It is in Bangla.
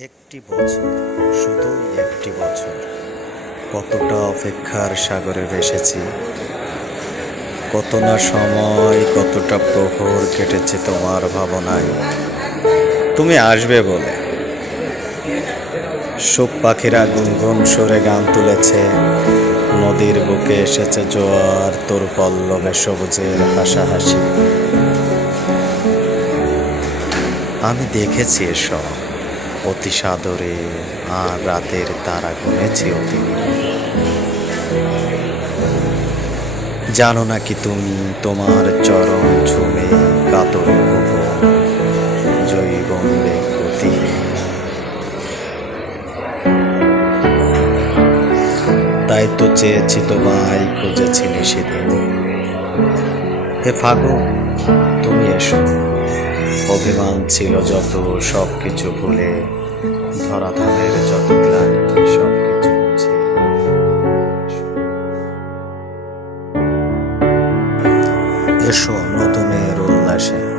একটি বছর, শুধুই একটি বছর। কতটা অপেক্ষার সাগরে ভেসেছি। কত না সময়, কতটা প্রহর কেটেছে তোমার ভাবনায়। তুমি আসবে বলে। সুখ পাখিরা গুনগুন সরে গান তুলেছে। নদীর বুকে এসেছে জোয়ার, তোর পল্লবে সবুজের হাসাহাসি। আমি দেখেছি এসব। অতি সাদরে আর রাতের তারা গুনেছি অতি জানো নাকি তুমি তোমার চরম ঝুমে কাতরে জৈবন গতি। তাই তো চেয়েছি তোমায় সেদিন হে ফাগুন, তুমি এসো। অভিমান ছিল যত সব কিছু ভুলে ধরাধামের যত ক্লান্তি সব কিছু এসো নতুনের উল্লাসে।